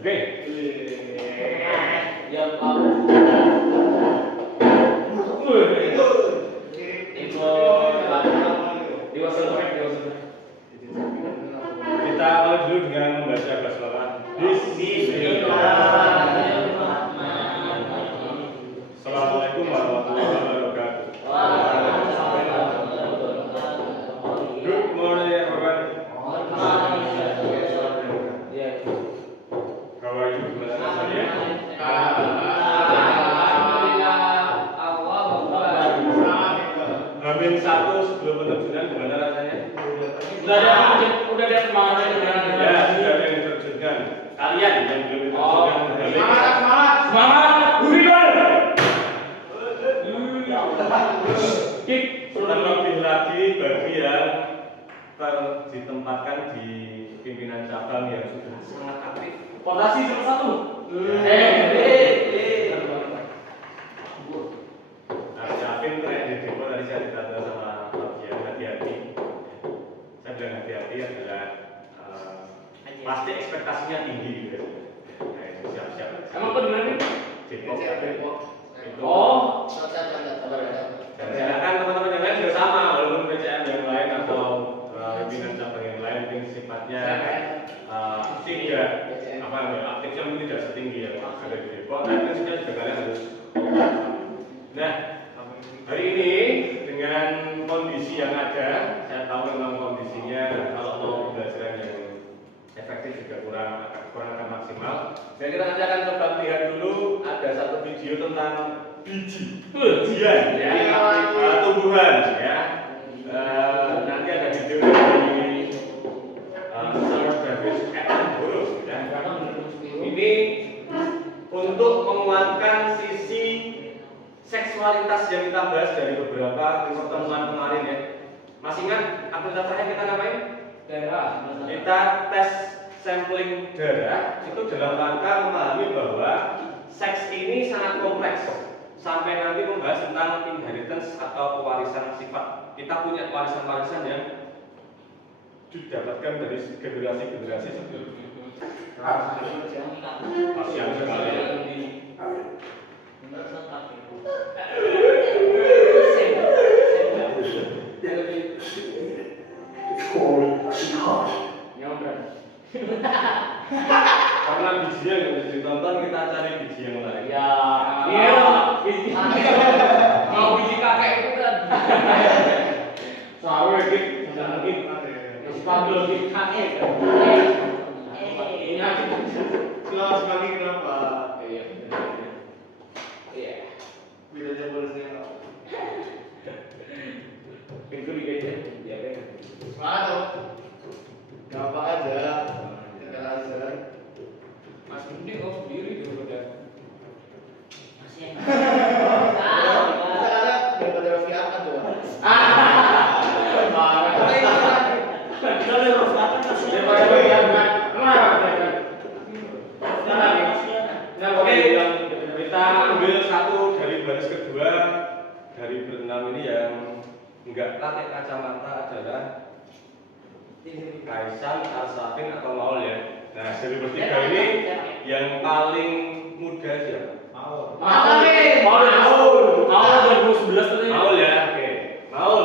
Oke. Yang Kita awal dulu dengan membaca basmalah. Assalamualaikum warahmatullahi wabarakatuh. Good morning everyone. How are you? Gimana rasanya? Hamin satu sebelum penerjunan gimana rasanya? Udah ada semangat Ya, sudah ada yang diterjunkan. Kalian yang belum diterjunkan. Semangat. Terlebih lagi bagi yang ditempatkan di pimpinan cabang yang sudah sangat aktif. Fondasi satu. Nah, siapin kayak di depo tadi saya ditanya sama bagian hati-hati. Saya bilang hati-hati adalah pasti ekspektasinya tinggi gitu. Nah, itu siap-siap. Emang kau di mana? Depo. Itu. Oh. Dan silakan teman-teman yang lain juga sama, walaupun PCM yang lain atau pimpinan cabang yang lain mungkin sifatnya tidak apa namanya aktifnya mungkin tidak setinggi yang ada di Depok. Nah, prinsipnya juga kalian harus. Nah, hari ini dengan kondisi yang ada, saya tahu memang kondisinya kalau mau pembelajaran yang efektif juga kurang akan maksimal. Saya kira nanti akan coba lihat dulu ada satu video tentang bijian ya, tumbuhan ya. Nanti ada video dari Summer Davis Attenborough ya. Ini untuk menguatkan sisi seksualitas yang kita bahas dari beberapa pertemuan kemarin ya. Masih ingat aktivitas terakhir kita ngapain? Kita tes sampling darah itu dalam rangka memahami bahwa seks ini sangat kompleks sampai nanti membahas tentang inheritance atau pewarisan sifat. Kita punya warisan-warisan yang didapatkan dari generasi-generasi sebelumnya. Kasihan sekali ya. Karena bijinya yang bisa ditonton, kita cari biji yang lain. Ya. Iya. Biji. Mau biji kakek itu kan. Sawe dik, mungkin. Masih panggil biji kakek kan. Ini aja. Selamat sekali kenapa? Iya. Iya. Bedanya polisinya apa? Pintu dikasih. Ya kan. Semangat dong. Gampang aja. Tinggal aja. Mas Budi kok sendiri di udah. Masih yang. Bisa ada daripada Raffi Ahmad tuh. Nah, oke, kita ambil satu dari baris kedua dari berenam ini yang enggak pakai kacamata adalah Kaisan, Arsafin atau Maul ya. Nah, dari bertiga ini yang paling muda siapa? Maul 2011 tadi. Maul ya, oke. Maul,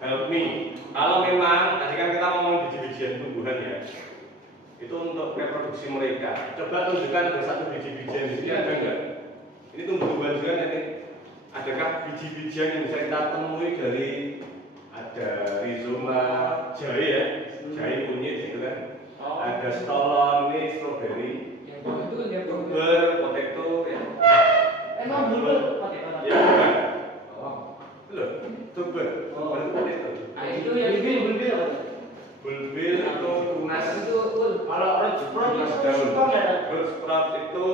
help me. Kalau memang tadi kan kita ngomong biji-bijian tumbuhan ya, itu untuk reproduksi mereka. Coba tunjukkan ada satu biji-bijian di sini ada enggak? Ini tumbuh-tumbuhan juga ini. Adakah biji-bijian yang bisa kita temui dari ada rhizoma jahe ya, jahe kunyit gitu kan? Ada stolon, ini strawberry, tuber, potato ya. Emang dulu pakai apa? Ya bukan. Loh, tuber itu potato. Itu yang bulbil. Bulbil itu tunas. Kalau orange sprout Tunas itu daun. suka nggak? Root sprout itu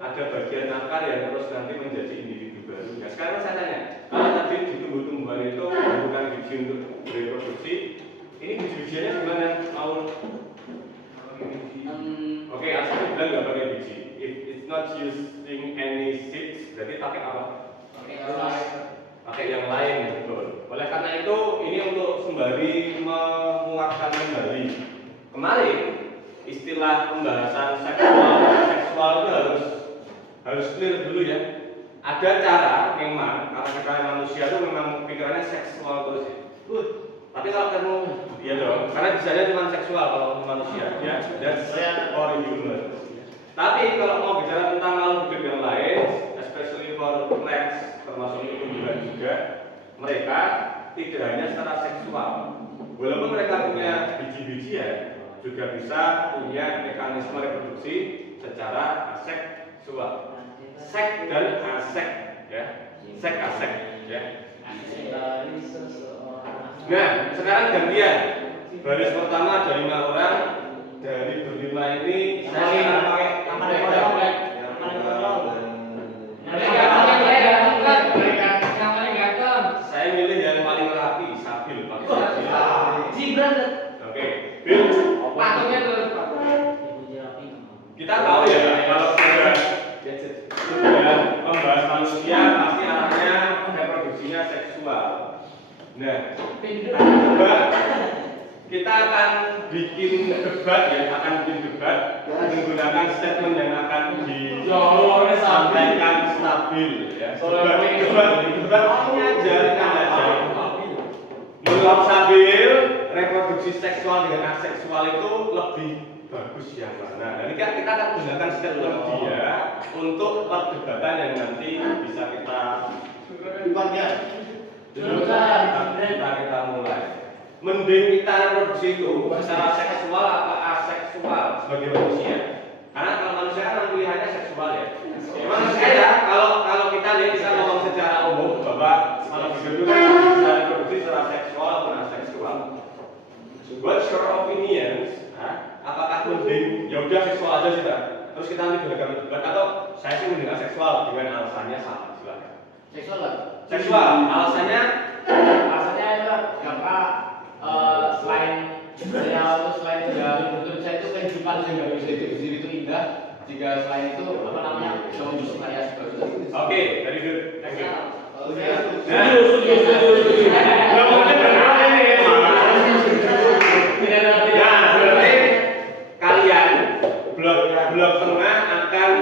ada bagian akar yang terus nanti menjadi individu baru. Nah, sekarang saya tanya, kalau tadi di tumbuh-tumbuhan itu bukan biji untuk reproduksi, ini biji-bijiannya gimana? Mau? Oke, asal bilang nggak pakai biji. If it's not using any seeds, berarti pakai apa? Pakai yang lain, betul. Oleh karena itu, ini untuk sembari menguatkan kembali. Kemarin istilah pembahasan seksual itu harus clear dulu ya. Ada cara memang karena kita manusia itu memang pikirannya seksual terus ya. Tapi kalau kamu ya dong, karena bisanya cuma seksual kalau manusia ya. That's for human. Tapi kalau mau bicara tentang makhluk hidup yang lain, especially for plants, termasuk tumbuhan juga, mereka tidak hanya secara seksual. Walaupun mereka punya biji-bijian, juga bisa punya mekanisme reproduksi secara aseksual. Seks dan asek, ya. Seks asek, ya. Nah, sekarang gantian. Baris pertama ada 5 orang. Dari berlima ini saya pakai saya milih yang paling rapi, Sabil. Oke, Bil. Kita tahu ya kalau sudah membahas manusia pasti arahnya reproduksinya seksual. Nah, coba kita akan bikin debat menggunakan statement yang akan disampaikan Stabil ya. Debat aja. Menurut Stabil, reproduksi seksual dengan aseksual itu lebih bagus yang mana? Jadi kita akan gunakan statement dia untuk perdebatan yang nanti bisa kita mulai. Mending kita reproduksi itu secara seksual atau aseksual sebagai manusia. Karena kalau manusia kan pilihannya seksual ya. Manusia ya, kalau kita nih bisa ngomong secara umum bahwa manusia itu kan bisa reproduksi secara seksual atau aseksual. What's your opinions? Apakah mending ya udah seksual aja sih tak? Terus kita nanti gunakan debat atau saya sih mending seksual dengan alasannya sama silakan. Seksual alasannya itu karena selain menurut saya itu kehidupan yang nggak bisa hidup di sini itu indah. Jika selain itu bisa membusuk karya sebagus. Oke, very good. Thank you. Berarti kalian blok tengah akan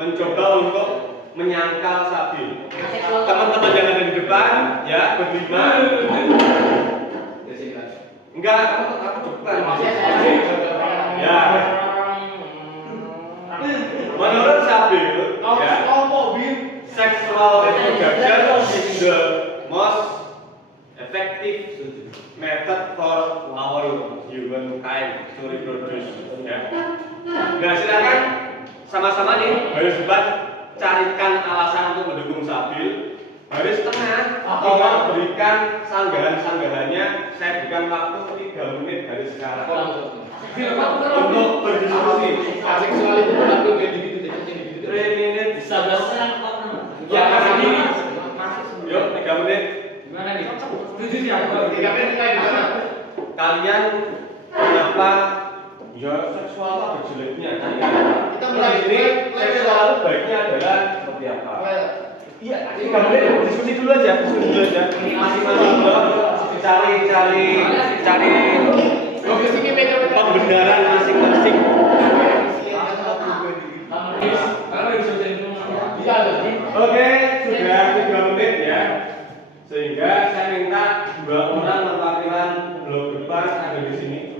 mencoba untuk menyangkal Sabil. Teman-teman yang ada di depan ya berlima. Enggak, aku depan. Ya. Menurut Sabil, ya, sexual reproduction is the most effective method for our humankind to reproduce. Ya. Nah, silakan sama-sama nih, harus debat. Carikan alasan untuk mendukung Sabil. Baris tengah kita berikan sanggahan-sanggahannya. Saya berikan waktu 3 menit dari sekarang untuk berdiskusi. Seksual itu berlaku ke individu. 3 menit bisa Ya, ini. Yuk, 3 menit. Gimana nih? Setuju sih aku. 3 menit kayak gimana? Kalian kenapa ya seksual itu ada jeleknya? Kita mulai ini seksual itu baiknya adalah seperti apa? Iya, 3 menit diskusi dulu aja. Masing-masing cari pembenaran masing-masing. Oke, sudah 3 menit ya. Sehingga saya minta 2 orang perwakilan blok depan ada di sini.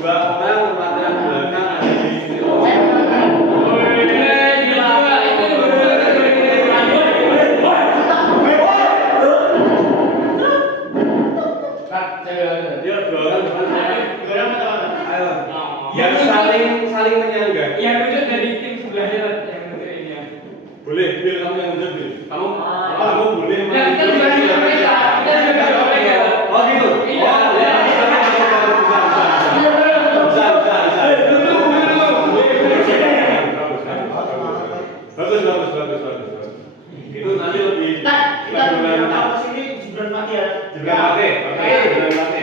2 orang perwakilan belakang ada di sini. Dia 2 orang depan. Ayo. Yang saling menyangga. Yang lucu dari tim sebelahnya yang lucu ini ya. Boleh, Bil, kamu yang lanjut, Bil. Kamu boleh Kita juga bisa mereka. Oh gitu? Iya. Bisa. Bagus. Itu nanti lebih Kita apa sini Jibran Mati ya? Jibran Mati. Oke, Jibran Mati.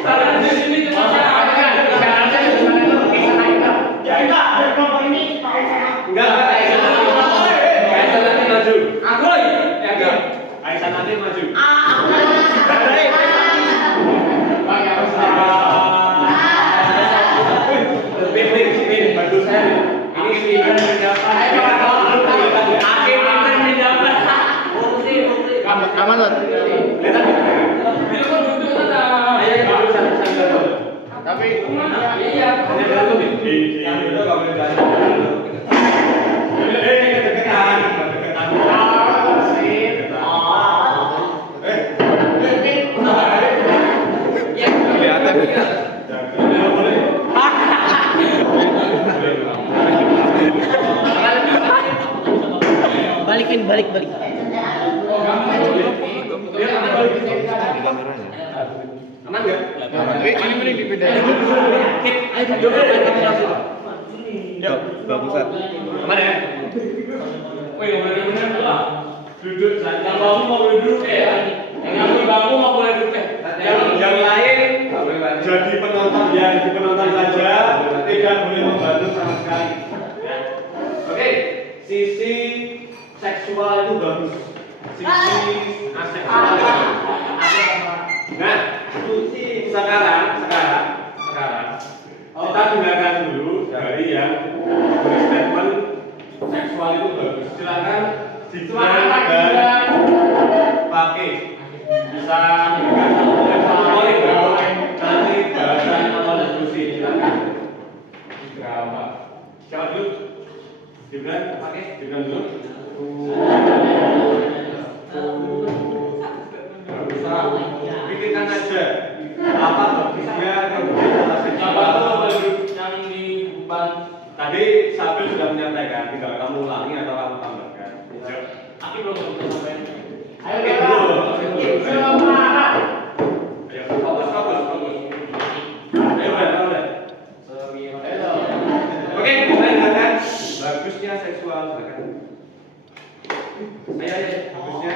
Salah di sini cuma Ya enggak, ada kelompok ini Enggak, Aisyah nanti maju. aku Enggak, Aisyah nanti maju. Ah, aku. Bang, ya, Aman, Bud. Kelihatan nggak? Ayo kita duduk sambil. Tapi Iya. Yang duduk kalau udah deketan. kelihatan. Balikin, balik. Aman nggak? Ini mending dipindahin. Yuk, bagusan. Aman ya? Wih, bener-bener lah. Duduk, yang bangun mau boleh duduk yang bangun mau boleh duduk yang lain jadi penonton saja, tidak boleh membantu sama sekali. Ya. Oke, sisi seksual itu bagus, sisi aseksual. Nah, sekarang kita dengarkan dulu dari yang berstatement seksual itu bagus. Silakan Gibran dan pakai bisa memberikan satu poin nanti bahasan awal diskusi. Silakan. Siapa dulu? Gibran pakai Gibran dulu. Pikirkan aja apa bagusnya kemudian siapa yang di depan. Tadi Sabil sudah menyampaikan, tinggal kamu ulangi atau kamu tambahkan. Aku belum sampai. Ayo fokus. Ayo udah. Oke, kita dengarkan bagusnya seksual, silakan. Ayo, bagusnya.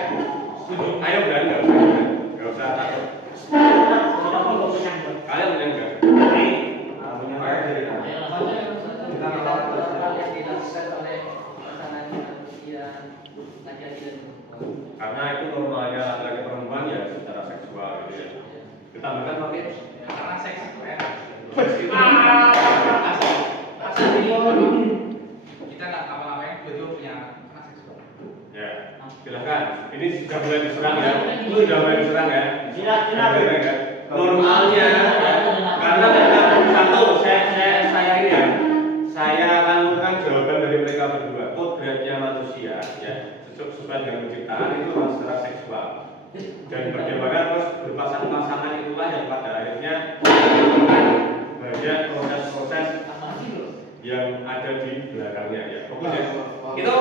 Ayo berani nggak usah takut. Kalian menyanggah. Karena itu normalnya laki-laki perempuan ya secara seksual gitu ya. Kita tambahkan pakai karena seks ya. Kita nggak apa-apa betul punya anak seksual. Ya, silakan. Ini sudah mulai diserang ya. Itu sudah mulai diserang ya. Silakan. Normalnya karena memang satu saya ini ya. Saya akan memberikan jawaban dari mereka berdua. Kodratnya manusia ya. Sesuai dengan penciptaan itu harus secara seksual dan bagaimana terus berpasang-pasangan itulah yang pada akhirnya banyak proses-proses yang ada di belakangnya ya. Fokus ya. Itu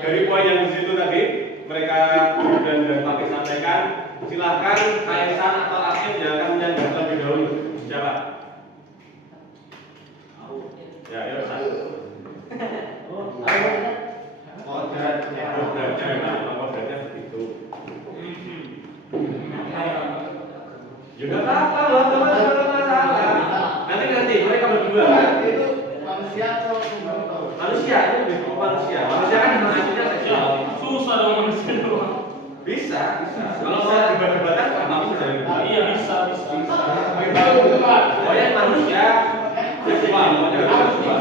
dari poin yang di situ tadi mereka dan pakai sampaikan. Silahkan Kaisan atau Akif yang akan menyanggah terlebih dahulu. Siapa? Ya, ya satu. Kodratnya begitu. Ya nggak apa-apa loh, teman-teman masalah. Nanti mereka berdua. Itu manusia atau Manusia itu manusia. Manusia kan manusia seksual. Susah dong manusia doang. Bisa. Kalau saya debat-debatan sama aku bisa. Iya bisa. Pokoknya manusia seksual.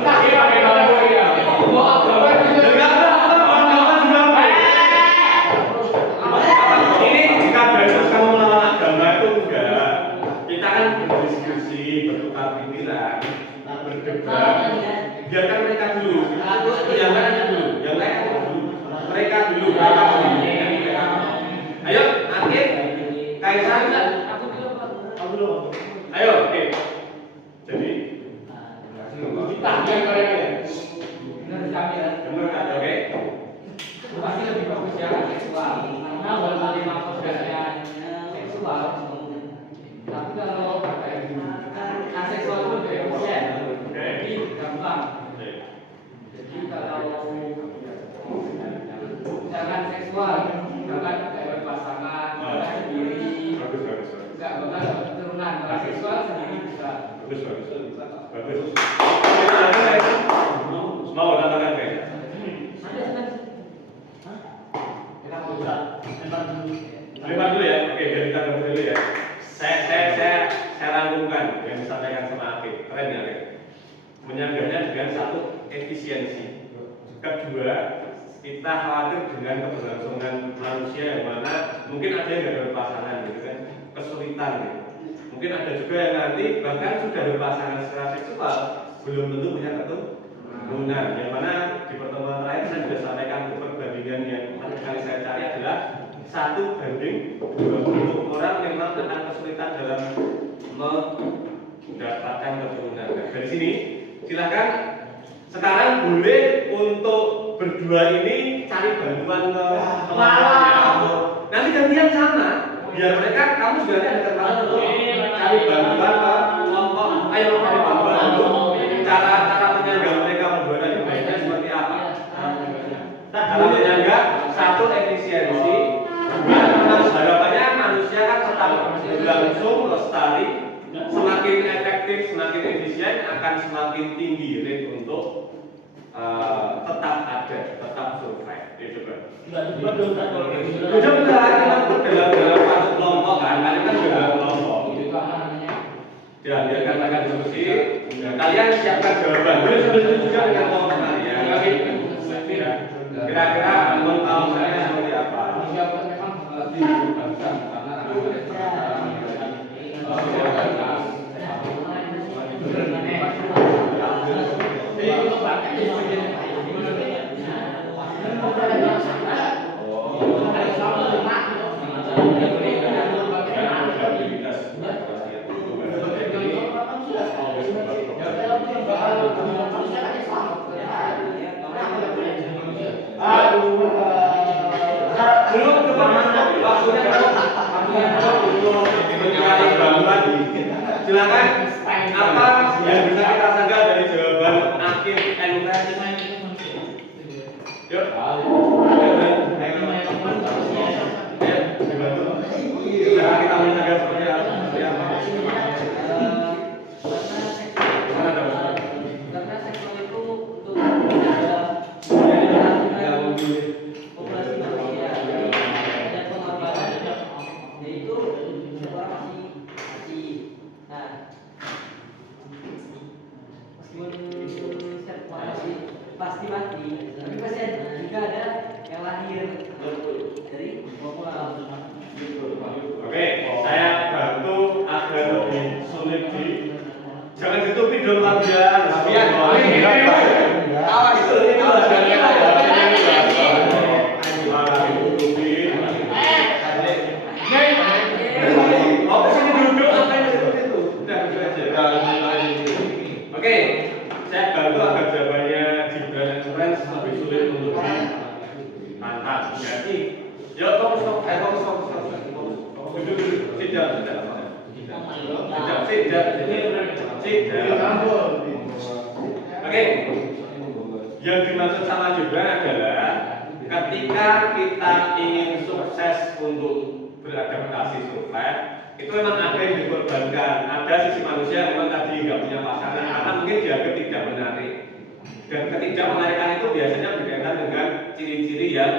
Iya memang ya. Ini jika bagus kamu melawan agama itu enggak. Kita kan berdiskusi, bertukar pikiran, berdebat. Biarkan mereka dulu. Yang lain dulu. Mereka dulu. Ayo, Akif, Kaisan. Ayo, oke. Jadi, benar kan? Oke. Pasti lebih bagus ya seksual. Karena berbagai macam kodratnya seksual. Tapi kalau pakai aseksual itu lebih efisien. Jadi gampang. Jadi kalau misalkan seksual, misalkan kayak pasangan, sendiri, nggak bakal dapat keturunan. Kalau seksual sendiri bisa. Bagus. Mau tantangan kayak? Lempar dulu ya. Oke, biar kita dengar dulu ya. Saya rangkumkan yang disampaikan sama Akif. Keren ya, Akif. Menyanggahnya dengan satu efisiensi. Kedua, kita khawatir dengan keberlangsungan manusia yang mana mungkin ada yang nggak berpasangan gitu kan, kesulitan gitu. Mungkin ada juga yang nanti bahkan sudah berpasangan secara seksual belum tentu punya keturunan. Yang mana di pertemuan terakhir saya sudah sampaikan perbandingan yang terakhir kali saya cari adalah 1:20 orang memang akan kesulitan dalam mendapatkan keturunan. Nah, dari sini silakan sekarang boleh untuk berdua ini cari bantuan ke kelompoknya. Nanti gantian sama, biar mereka kamu juga nanti ada kesempatan untuk cari bantuan ke kelompok. Ayo cari bantuan dulu. Cara menyangga mereka berdua tadi baiknya seperti apa? Cara menyangga satu efisiensi, dua harapannya manusia kan tetap berlangsung lestari. Semakin efektif, semakin efisien akan semakin tinggi rate untuk tetap ada, tetap survive. Ya coba. Sudah benar kita dalam satu kelompok kan, kalian kan juga kelompok. Ya, biar katakan diskusi. Kalian siapkan jawaban. Boleh sambil juga dengan kelompok kalian. Kira-kira menurut tahu saya seperti apa? Silakan apa yang bisa kita sangka dari jawaban akhir NUS? Yuk. Silakan kita menjaga seperti apa? Karena seksual itu untuk menjaga populasi manusia dan pengorbanan, yaitu orang masih nah meskipun pasti mati, tapi pasti juga ada yang lahir dari populasi. Oke, saya bantu agar lebih sulit di. Jangan ditutupi dong kalian. Awas itu Oke, sini duduk apa yang seperti itu? Udah duduk aja. Oke, saya bantu agar jawabannya Gibran dan Friends lebih sulit untuk dipantau. Jadi, yuk fokus. Duduk. Sidang. Oke. Yang dimaksud sama juga adalah ketika kita ingin sukses untuk beradaptasi survive, itu memang ada yang dikorbankan. Ada sisi manusia yang memang tadi nggak punya pasangan karena mungkin dianggap tidak menarik. Dan ketidakmenarikan itu biasanya berkaitan dengan ciri-ciri yang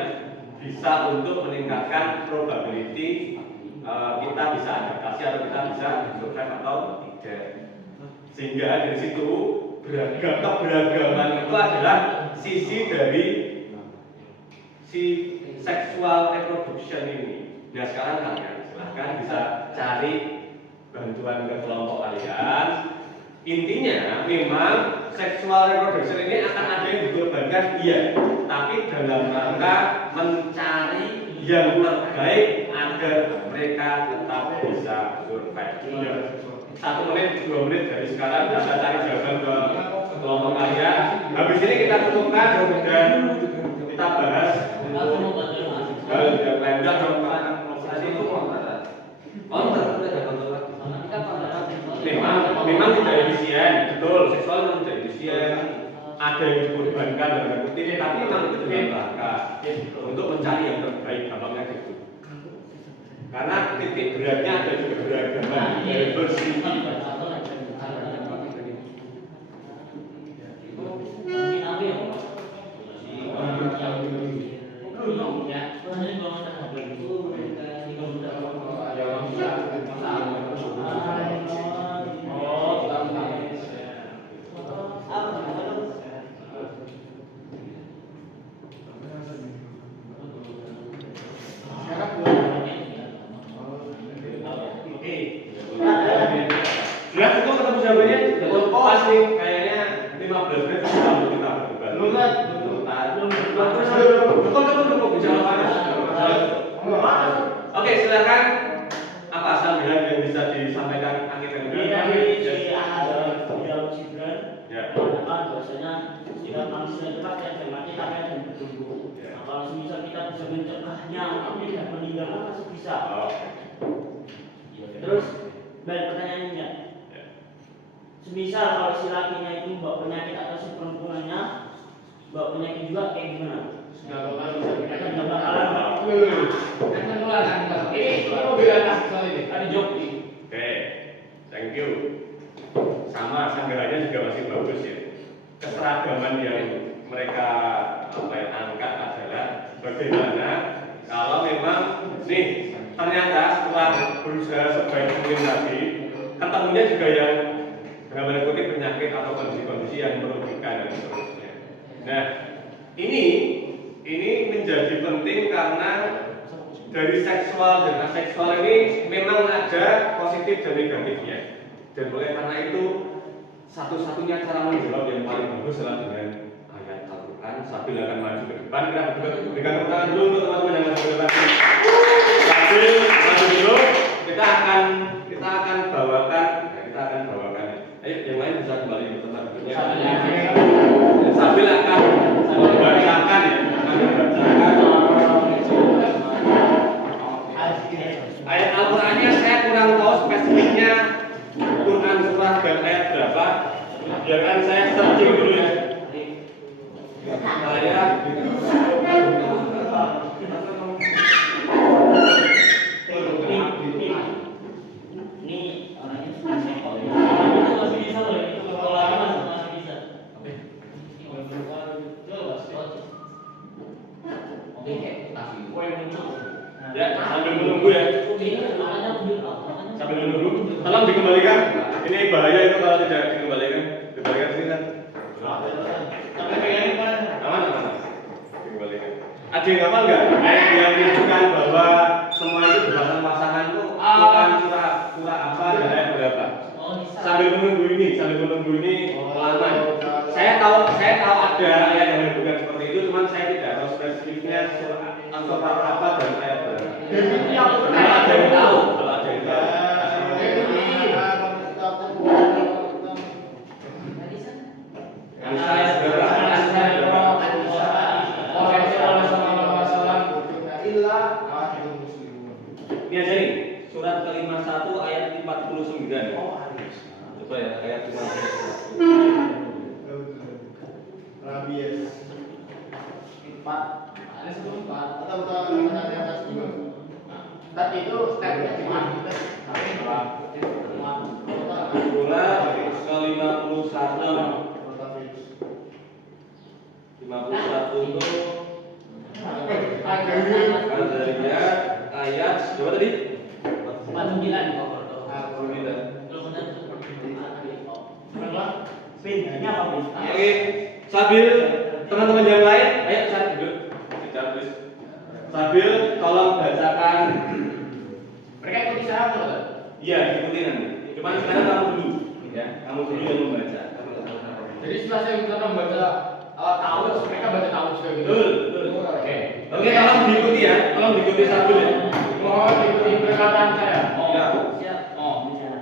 bisa untuk meningkatkan probability kita bisa adaptasi atau kita bisa survive atau tidak. Sehingga dari situ keberagaman itu adalah sisi dari si sexual reproduction ini. Nah sekarang kalian silahkan bisa cari bantuan ke kelompok kalian. Intinya memang sexual reproduction ini akan ada yang dikorbankan, iya, tapi dalam rangka mencari yang terbaik agar mereka tetap bisa survive. 1 menit, 2 menit dari sekarang bisa cari jawaban ke kelompok kalian. Habis ini kita cukupkan dan kita bahas untuk hal yang lain. Memang tidak efisien, betul. Seksual memang tidak efisien. Ada yang dikorbankan dalam kutip, tapi memang itu dengan rangka untuk mencari yang terbaik, gampangnya gitu. Karena titik beratnya ada juga beragaman, diversity. sebenarnya susah untuk kita berdebat. Belum kan? Cukup bicara Oke, silakan. Apa sambilan yang bisa disampaikan akhirnya? Ini dari si ada beliau Gibran Ya. mengatakan bahwasanya sifat manusia itu pasti ada mati tapi ada yang bertumbuh. Nah, kalau semisal kita bisa mencegahnya untuk tidak meninggal pasti bisa. Oh. Terus balik pertanyaannya, semisal kalau si lakinya itu bawa penyakit atau si perempuannya bawa penyakit juga kayak gimana? Nggak bakal bisa kita Kan nggak bakalan Pak. kan menularkan. Ini mau bilang soal ini. Ada joki. Oke, thank you. Sama sanggahannya juga masih bagus ya. Keseragaman yang mereka angkat adalah bagaimana kalau memang nih ternyata setelah berusaha sebaik mungkin lagi ketemunya juga yang dalam tanda kutip penyakit atau kondisi-kondisi yang merugikan dan seterusnya. Nah, ini menjadi penting karena dari seksual dan aseksual ini memang ada positif dan negatifnya. Dan oleh karena itu satu-satunya cara menjawab yang paling bagus adalah dengan ayat Al-Quran. Sambil akan maju ke depan, kita berikan tepuk tangan dulu untuk teman-teman yang maju ke depan. Sambil maju dulu, kita akan bawakan. Ayo, yang lain bisa kembali ke tempat duduknya. Sambil akan membacakan ya, ayat Al-Qurannya saya kurang tahu spesifiknya Quran surah dan ayat berapa. Biarkan saya searching dulu ya. Ayat Ini orangnya itu masih bisa loh, itu polanya masih bisa. ya, sambil menunggu ya. Sambil menunggu, tolong dikembalikan. Ini bahaya itu kalau tidak dikembalikan. Dikembalikan sini kan. Aman. Dikembalikan. Ada yang hafal nggak? Ayat yang menunjukkan bahwa semua itu berpasangan itu bukan surah apa dan ayat berapa? Sambil menunggu ini pelan-pelan. Saya tahu ada ayat yang menyebutkan seperti itu, cuman saya tidak tahu spesifiknya surah apa dan ayat berapa. Kalau ada yang tahu. Ini aja nih, surat ke-51 ayat 49. Coba ya, ayat 51. Rabies. Tapi itu stepnya cuma Surat ke-51 itu Al-Zariyat ayat berapa tadi? 49. Pinnya apa Bin? Oke, sambil teman-teman yang lain, ayo saya duduk. Bicara please. Sambil tolong bacakan. mereka ikuti saya tuh. Iya, ikuti nanti. Cuma sekarang kamu dulu, ya. Kamu dulu yang membaca. Jadi setelah saya bisa membaca tahu, mereka baca tahu juga gitu. Betul. Oke. Oke, tolong diikuti ya. Tolong diikuti sambil ya. Mohon ikuti perkataan saya. Ya. Siap. Oh. Iya.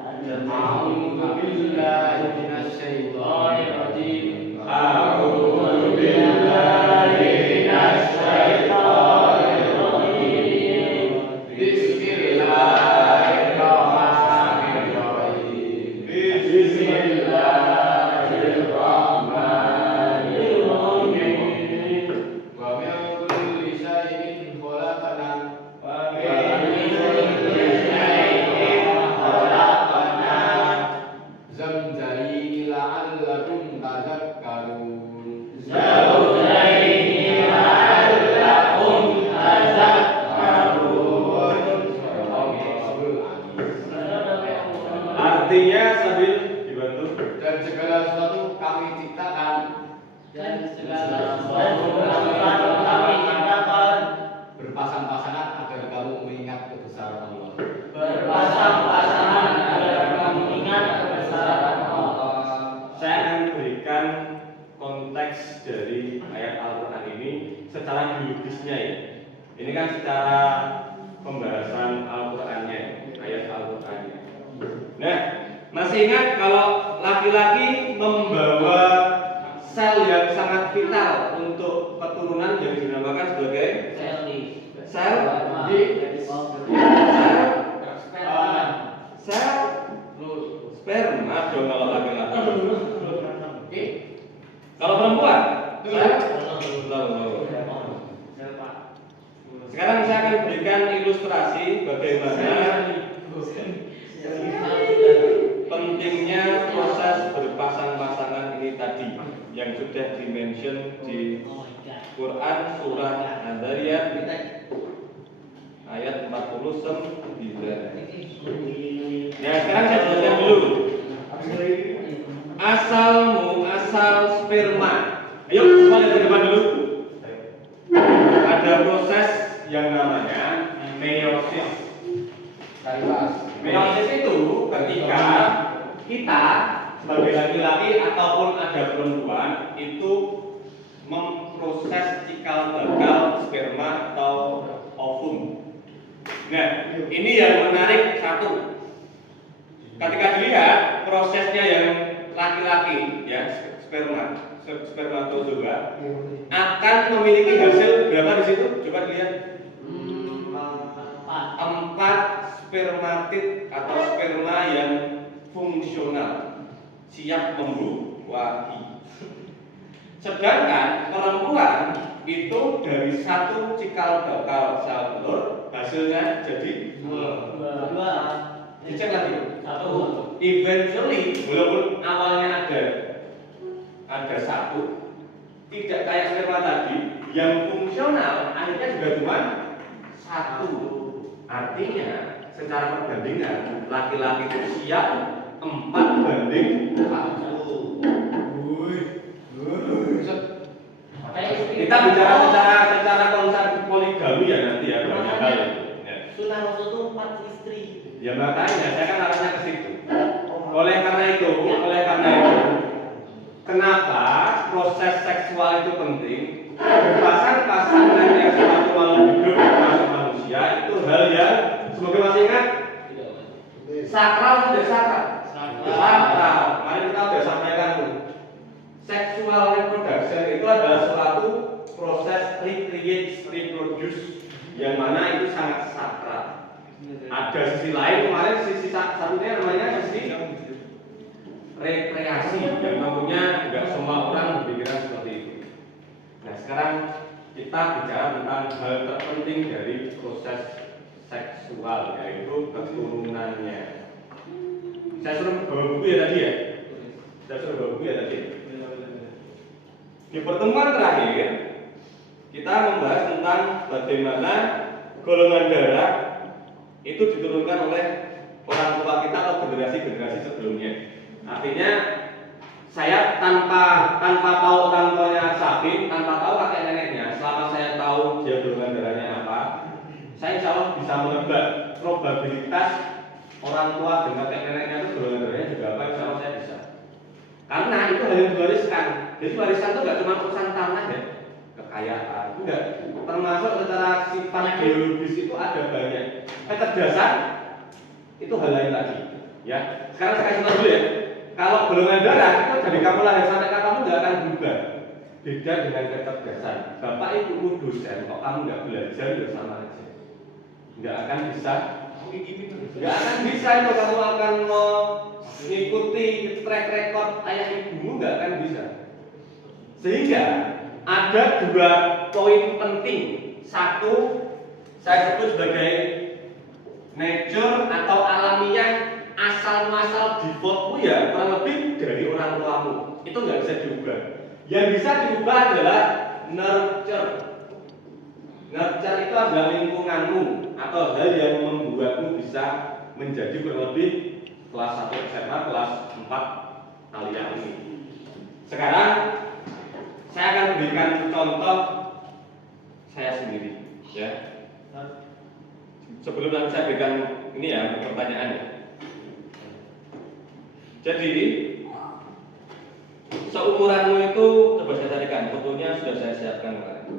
A'udzu billahi minasyaitonir rajim. A'udzu billahi minasyaitonir rajim. Bismillahirrahmanirrahim. Bismillahirrahmanirrahim. Wa min kulli syai'in khalaqna zamzari la'allakum tadhakkarun. Artinya sambil dibantu. Dan segala sesuatu kami ciptakan berpasang-pasangan agar kamu mengingat kebesaran Allah. Saya akan berikan secara biologisnya ya. Ini kan secara pembahasan Al-Qur'annya, ayat Al-Qur'annya. Nah, masih ingat kalau laki-laki membawa sel yang sangat vital untuk keturunan yang dinamakan sebagai sel sperma dong kalau laki-laki. Kalau perempuan, sekarang saya akan berikan ilustrasi bagaimana pentingnya proses berpasang-pasangan ini tadi yang sudah dimention di Quran surah An-Dzariyat ayat 49. Ya, sekarang saya jelaskan dulu. Asal muasal sperma. Ayo semua lihat ke depan dulu. Ada proses yang namanya meiosis. Meiosis itu ketika kita sebagai laki-laki ataupun ada perempuan itu memproses cikal bakal sperma atau ovum. Nah, ini yang menarik satu. Ketika dilihat prosesnya yang laki-laki ya spermatozoa akan memiliki hasil berapa di situ? Coba dilihat. 4 spermatid atau sperma yang fungsional siap membuahi. Sedangkan perempuan itu dari 1 cikal bakal sel telur hasilnya jadi 2. Dicek lagi. 1. Eventually, walaupun awalnya ada 1, tidak kayak sperma tadi, yang fungsional akhirnya juga cuma 1. Artinya, secara perbandingan laki-laki itu siap 4:1. Kita bicara secara konsep poligami ya nanti ya banyak hal. Sunnah Rasul itu 4 istri. Ya makanya saya kan arahnya ke situ. Oleh karena itu, kenapa proses seksual itu penting? Berpasang-pasangan yang satu makhluk hidup termasuk manusia itu hal yang semoga masih ingat sakral tidak sakral? Sakral. Mari kita sudah sampaikan tuh. Seksual reproduction itu adalah suatu proses recreate, reproduce yang mana itu sangat sakral. Ada sisi lain kemarin sisi satunya namanya sisi rekreasi yang tentunya tidak semua orang berpikiran seperti itu. Nah sekarang kita bicara tentang hal terpenting dari proses seksual yaitu keturunannya. Saya suruh bawa buku ya tadi ya. Di pertemuan terakhir kita membahas tentang bagaimana golongan darah itu diturunkan oleh orang tua kita atau generasi-generasi sebelumnya. Artinya saya tanpa tahu orang tuanya sakit, tanpa tahu kakek neneknya, selama saya tahu dia golongan darahnya apa, saya insya Allah bisa menebak probabilitas orang tua dan kakek neneknya itu golongan darahnya juga apa, insya Allah saya bisa. Karena itu hal yang diwariskan. Jadi warisan itu nggak cuma urusan tanah ya, kekayaan, enggak. Termasuk secara sifat biologis itu ada banyak. Kecerdasan itu hal lain lagi. Ya, sekarang saya kasih tahu dulu ya. Kalau golongan darah itu dari kamu lahir sampai kamu nggak akan berubah. Beda dengan kecerdasan. Bapak ibu dosen, kok kamu nggak belajar ya sama aja. Nggak akan bisa. Nggak akan bisa itu kamu akan mengikuti track record ayah ibumu, nggak akan bisa. Sehingga ada 2 poin penting. Satu, saya sebut sebagai nature atau alamiah, asal muasal defaultmu ya kurang lebih dari orang tuamu. Itu nggak bisa diubah. Yang bisa diubah adalah nurture. Nurture itu adalah lingkunganmu atau hal yang membuatmu bisa menjadi kurang lebih kelas 1 SMA, kelas 4 aliyah ini. Sekarang saya akan berikan contoh saya sendiri, ya. Sebelum nanti saya berikan ini ya pertanyaannya. Jadi seumuranmu itu coba saya carikan fotonya sudah saya siapkan kemarin.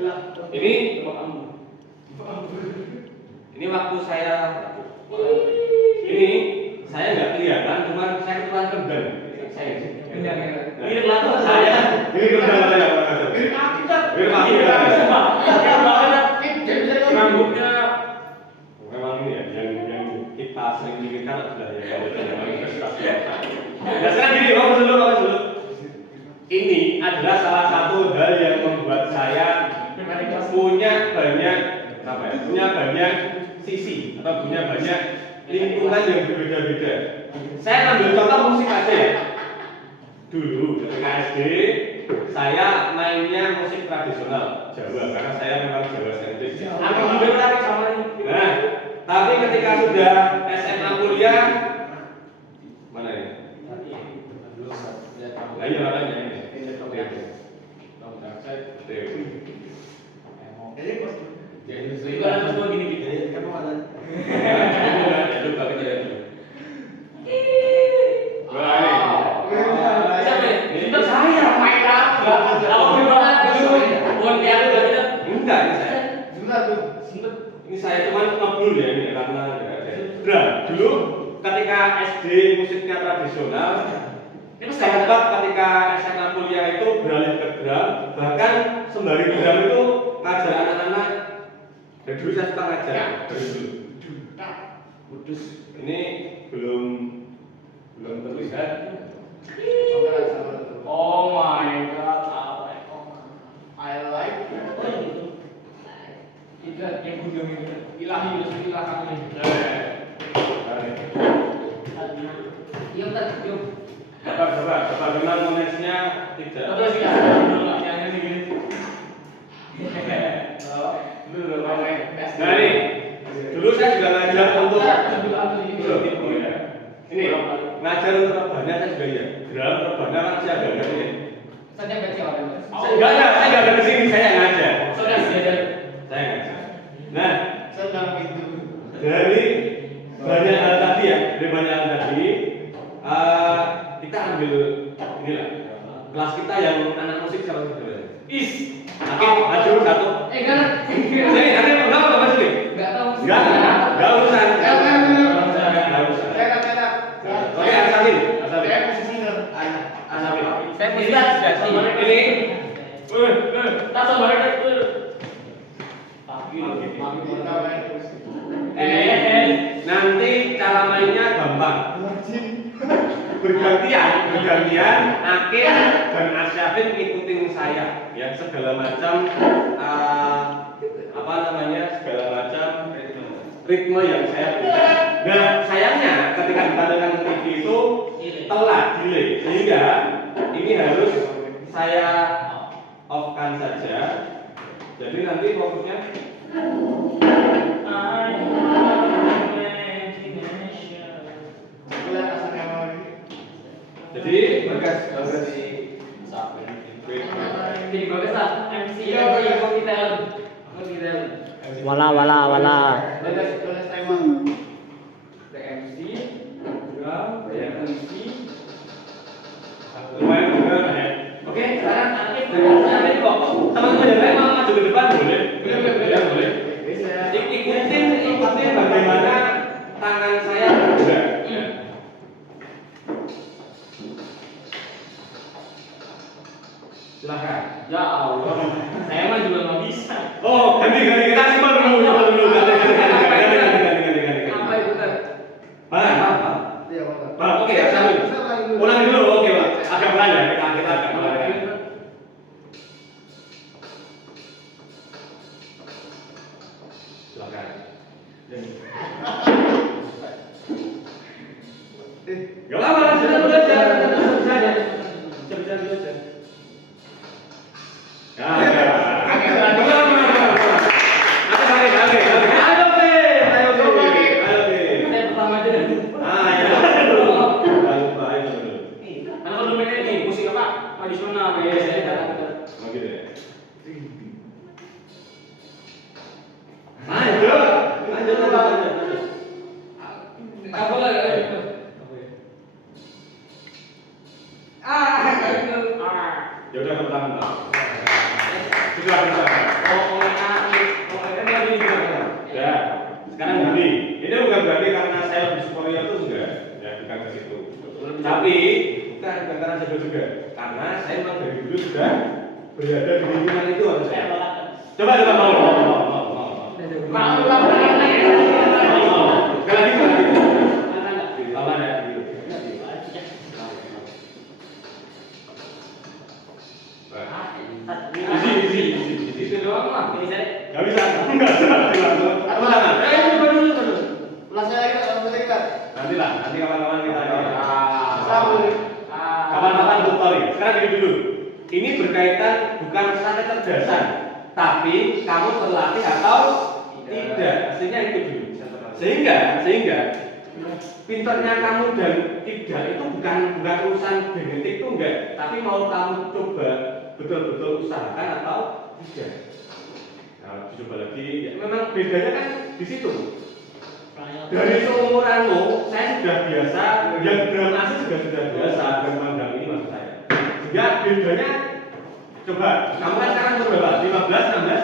Ini waktu saya ini saya nggak kelihatan, cuman saya kebetulan kembang. Saya Ini kelihatan saya. ini kembang saya. Rambutnya Memang ini ya yang kita sering inginkan adalah ya investasi. Nah sekarang gini, kamu dulu. Ini adalah salah satu hal yang membuat saya punya banyak sisi atau punya banyak lingkungan yang berbeda-beda. Saya ambil contoh musik aja ya. Dulu ketika SD saya mainnya musik tradisional Jawa karena saya memang Jawa sentris. Nah, tapi ketika sudah SMA kuliah mana ini? Nah, iya makanya ini. Itu kan semua gini-gini. Kamu ada? Coba kita lihat dulu. Siapa ya? Ini Saya main apa? Aku gimana? Bukan kayak aku berarti kan? enggak ini saya. Sebentar tuh. Ini saya cuman ngeblur ya ini karena enggak ada. Nah, dulu ketika SD musiknya tradisional, sempat ketika SMA kuliah itu beralih ke drum, bahkan sembari drum itu ngajar anak-anak. Dari dulu saya suka ngajar dari dulu. Kudus ini belum terlihat. Oh my god, I like itu yang gunung itu ilahi ilah kami. Yuk. Coba memang monesnya tidak. Terus ya, yang ini gini. Dulu main PS. Nah ini, dulu saya juga ngajar untuk ini ngajar untuk rebana saya juga ya. Drum rebana kan saya agak ini. Saya baca apa? Saya nggak ada di sini, saya ngajar. Sudah belajar. Saya ngajar. Nah, Sedang itu. dari banyak hal tadi ya, dari banyak hal tadi, kita ambil inilah kelas kita yang anak musik siapa sih? Is. Oke, maju satu. Kan? Sini, nanti enggak apa mas ini? Enggak tahu. Enggak urusan. Enggak urusan. Cetak. Oke, Asabin. Saya posisi Asabin. Saya bisa Ini. Tak sabar kan. Nanti cara mainnya gampang. Bergantian, Akhil dan Asyafin ngikutin saya, ya segala macam segala macam ritme yang saya berikan. Nah sayangnya ketika ditandangkan ke TV itu telat, delay, sehingga ini harus saya off-kan saja. Jadi nanti fokusnya jadi berkas di Jadi bagus lah MC ya kopi talent. Wala. tulis tema. MC drum MC lumayan juga ya. Oke, sekarang Akif dan Asyafin kok teman-teman yang lain mau maju ke depan boleh? Boleh. Ikutin bagaimana tangan saya bergerak. Ya. Silakan. Ya Allah, saya mah juga nggak bisa. Oh, ganti kita simpan dulu. Ganti. Apa itu kan? Pak. Iya, Pak. Pak, oke ya, Asyafin. Ulangi dulu, oke Pak. Agak pelan ya, kita agak pelan. Silakan. Gak apa-apa, sudah belajar. Bisa belajar. Saya pertama aja deh. Karena kalau domainnya ini musik apa? Tradisional ya. Saya datang. Apa lagi? Ya, sekarang gini, ini bukan berarti karena saya lebih superior itu enggak, ya bukan ke situ. Tapi bukan karena jago juga, karena saya memang dari dulu sudah berada di lingkungan itu harusnya. Coba mau. Sekali lagi. Apa ada? Isi. Itu doang lah. Gak bisa. Enggak langsung. Apa tangan? Nanti kawan-kawan kita ini. Kawan-kawan tutorial. Sekarang gini dulu. Ini berkaitan bukan masalah kecerdasan, tapi kamu terlatih atau tidak. Aslinya itu dulu. Sehingga pintarnya kamu dan tidak itu bukan urusan genetik itu enggak, tapi mau kamu coba betul-betul usahakan atau tidak. Nah, coba lagi. Ya, memang bedanya kan di situ. Dari seumuranmu, saya sudah biasa, yang dramasi juga sudah biasa memandang ini maksud saya. Sehingga bedanya, coba, kamu kan sekarang umur berapa? 15, 16?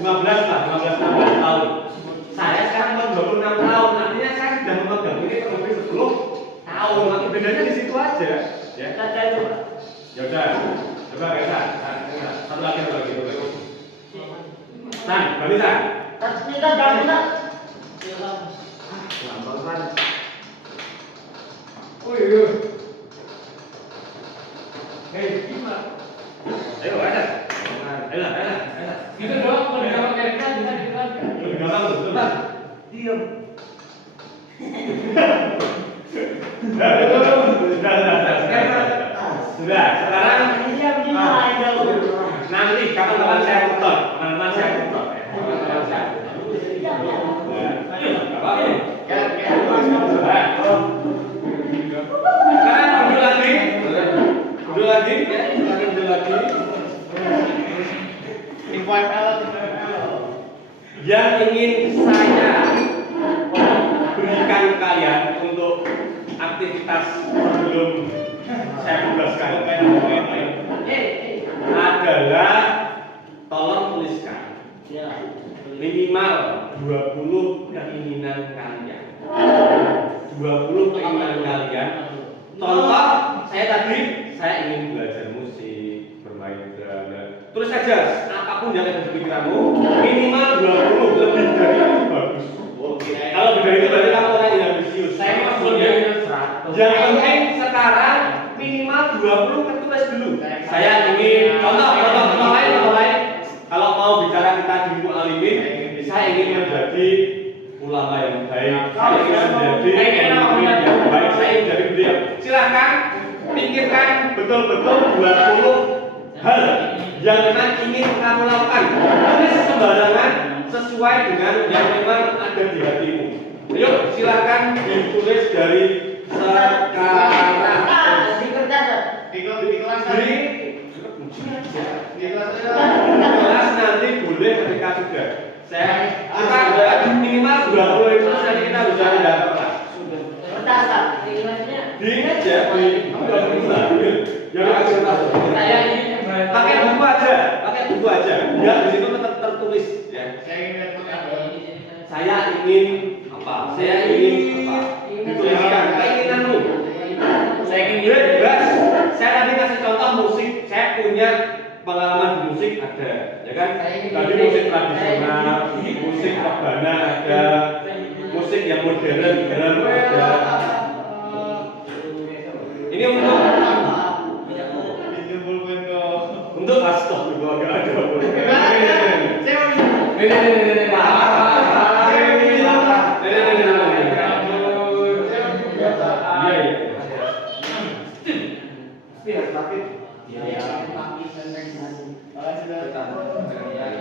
15 tahun. Saya sekarang umur 26 tahun, artinya saya sudah memegang ini kurang lebih 10 tahun. Maka bedanya di situ aja. Ya, ya udah, coba Kaisan. Satu lagi. San, berani San? Kita jangan Ayo, ada. Gitu doang, kalau di kamar kayak kita bisa gitu kan. Lebih gampang tuh, cepat. Diam. Sudah. Sekarang nanti kapan-kapan saya tutor. Sekarang duduk lagi. Yang ingin saya berikan kalian untuk aktivitas sebelum saya bebaskan adalah tolong tuliskan minimal 20 keinginan kalian. 20 keinginan kalian. Contoh, saya ingin belajar musik, bermain drum. Tulis saja apapun yang ada di pikiranmu, minimal 20, lebih dari itu bagus. Kalau lebih dari itu berarti kamu orang yang ambisius. Saya masuk dari 100. Yang penting sekarang minimal 20 ketulis dulu. Saya ingin contoh lain. Kalau mau bicara kita di Mu'alimin, saya ingin menjadi ulama yang baik. Saya ingin menjadi pemimpin yang baik. Saya ingin menjadi beliau. Silahkan pikirkan betul-betul 20 hal yang memang ingin kamu lakukan. Tulis sembarangan sesuai dengan yang memang ada di hatimu. Ayo silahkan ditulis dari sekarang. Di kelas nanti boleh ketika sudah. Kita minimal 20 itu nanti kita bisa mendapat kelas. Diingat ya, Saya ini pakai buku aja, biar di situ tetap tertulis ya. Saya ingin apa? Dituliskan keinginanmu. Saya ingin bebas. Saya tadi kasih contoh musik. Saya punya pengalaman di musik ada, ya kan? Tadi musik tradisional, musik rebana ada, musik yang modern ada. Ini untuk astagfirullah enggak ada.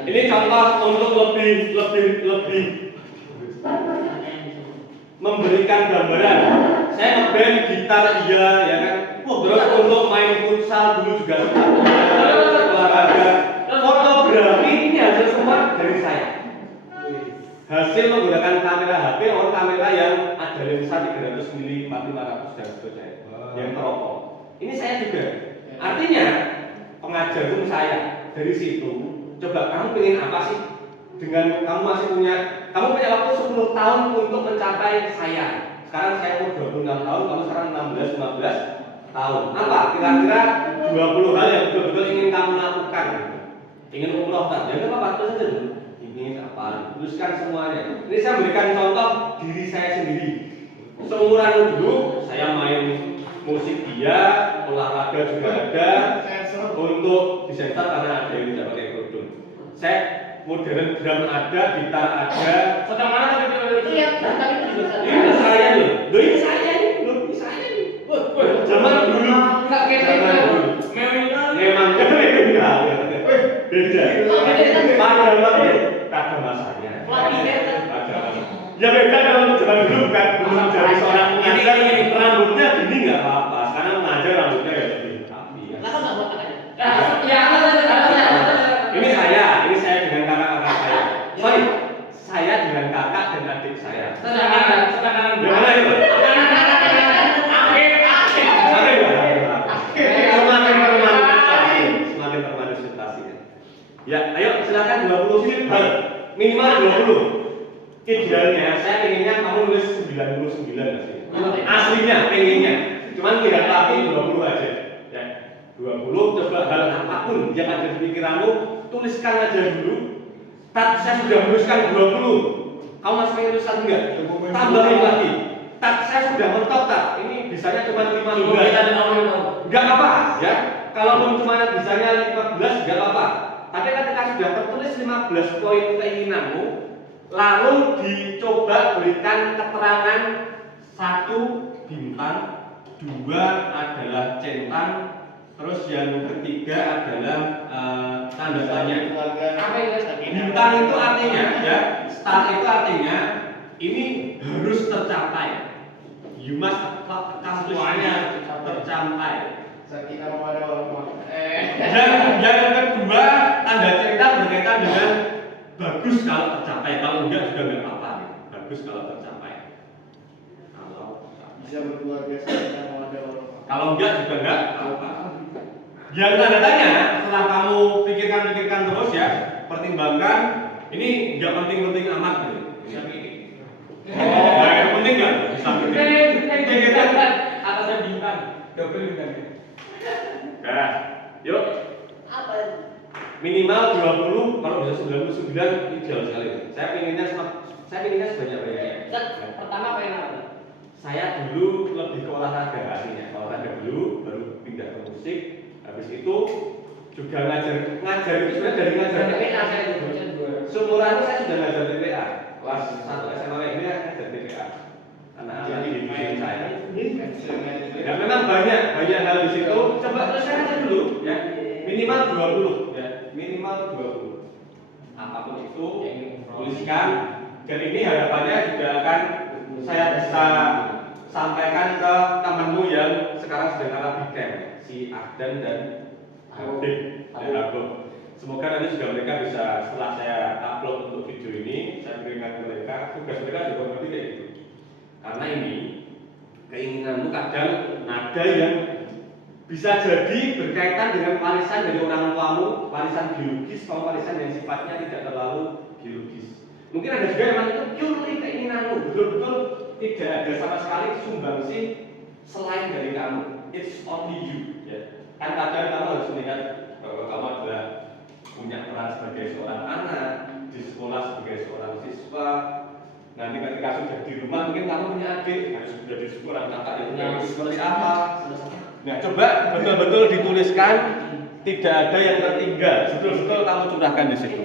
Ini contoh untuk lebih memberikan gambaran. Saya ngeband gitar iya, ya kan. Terus untuk main futsal dulu juga olahraga. Fotografi ini hasil semua dari saya. Hasil menggunakan kamera HP atau kamera yang ada lensa 300 mm 4500 dan seterusnya yang teropong. Ini saya juga. Artinya pengajar pun saya dari situ, coba kamu pengen apa sih? Dengan kamu masih kamu punya waktu 10 tahun untuk mencapai saya. Sekarang saya umur 26 tahun, kamu sekarang 16, 15 tahun. Apa? Kira-kira 20 hal yang betul-betul ingin kamu lakukan. Ingin umroh tak? Ya nggak apa-apa, terus aja dulu. Ingin apa? Tuliskan semuanya. Ini saya berikan contoh diri saya sendiri. Seumuran dulu, saya main musik dia, olahraga juga ada. Untuk disensor karena ada yang tidak pakai kerudung. Saya modern drum ada, gitar ada. Sedang mana Itu yang tadi itu juga satu. Ini saya loh, ini saya nih, ini saya nih. Zaman dulu, Enggak kayak zaman dulu. Memang beda. Pada waktu pada masanya. Ya beda kalau zaman dulu kan belum jadi seorang pengajar. Rambutnya gini nggak apa-apa. Sekarang mengajar rambutnya ya lebih rapi. Lah kan nggak buat tangannya. Ini saya dengan kakak-kakak saya. Sorry, saya dengan kakak dan adik saya. sedangkan Yang mana itu? Semakin termanifestasi. Ya, ayo silakan 20 hal, minimal 20. Idealnya saya pengennya kamu nulis 99 sih. Aslinya pengennya, cuman tidak tapi 20 aja. Ya, 20 coba hal apapun yang ada di pikiranmu, tuliskan aja dulu. Saya sudah menuliskan 20. Kamu masih pengen tulisan enggak? Tambahin lagi. Saya sudah mentok ini bisanya cuma 15. Enggak apa, ya. Kalau cuma bisanya 15 enggak apa. Tapi ketika sudah tertulis 15 poin keinginanmu, lalu dicoba berikan keterangan 1 bintang, 2 adalah centang, terus yang ketiga adalah tanda tanya. Bintang itu artinya ya, star itu artinya ini harus tercapai. You must accomplish tercapai. Dan yang kedua, tanda centang berkaitan dengan bagus kalau tercapai. Kalau enggak juga enggak apa-apa. Bagus kalau tercapai. Bisa berkeluarga sama ada orang. Kalau enggak juga enggak apa-apa. Yang tanda tanya, setelah kamu pikirkan terus ya, pertimbangkan. Ini enggak penting-penting amat gitu. Nah, yang penting enggak? Bisa atasnya bintang, double bintang. Nah, yuk. Apa? Minimal 20, kalau bisa 99 ideal sekali. Saya pinginnya sebanyak-banyaknya. Pertama pengen apa? Saya dulu lebih ke olahraga artinya. Olahraga dulu, baru pindah ke musik. Habis itu juga ngajar itu sebenarnya dari ngajar TPA saya itu. Seumuran saya sudah ngajar TPA. Kelas 1 SMA ini ngajar TPA. Anak-anak di divisi saya. Ya memang banyak hal di situ. Coba teruskan aja dulu ya. Minimal 20 ya. Minimal 20. Apapun itu tuliskan. Dan ini harapannya juga akan saya bisa sampaikan ke temanmu yang sekarang sedang ala bikem, si Ahdan dan Habib. Semoga nanti juga mereka bisa, setelah saya upload untuk video ini, saya berikan ke mereka, tugas mereka juga seperti kayak gitu. Karena ini keinginanmu kadang ada yang bisa jadi berkaitan dengan warisan dari orang tuamu, warisan biologis, atau warisan yang sifatnya tidak terlalu biologis. Mungkin ada juga yang itu purely keinginanmu, betul-betul tidak ada sama sekali sumbangsi selain dari kamu. It's only you. Ya. Kan kadang kamu harus melihat bahwa kamu adalah punya peran sebagai seorang anak di sekolah, sebagai seorang siswa. Nanti ketika sudah di rumah mungkin kamu punya adik, harus sudah di sekolah kakak yang seperti apa. Nah, coba betul-betul dituliskan, tidak ada yang tertinggal. Betul-betul kamu curahkan di situ.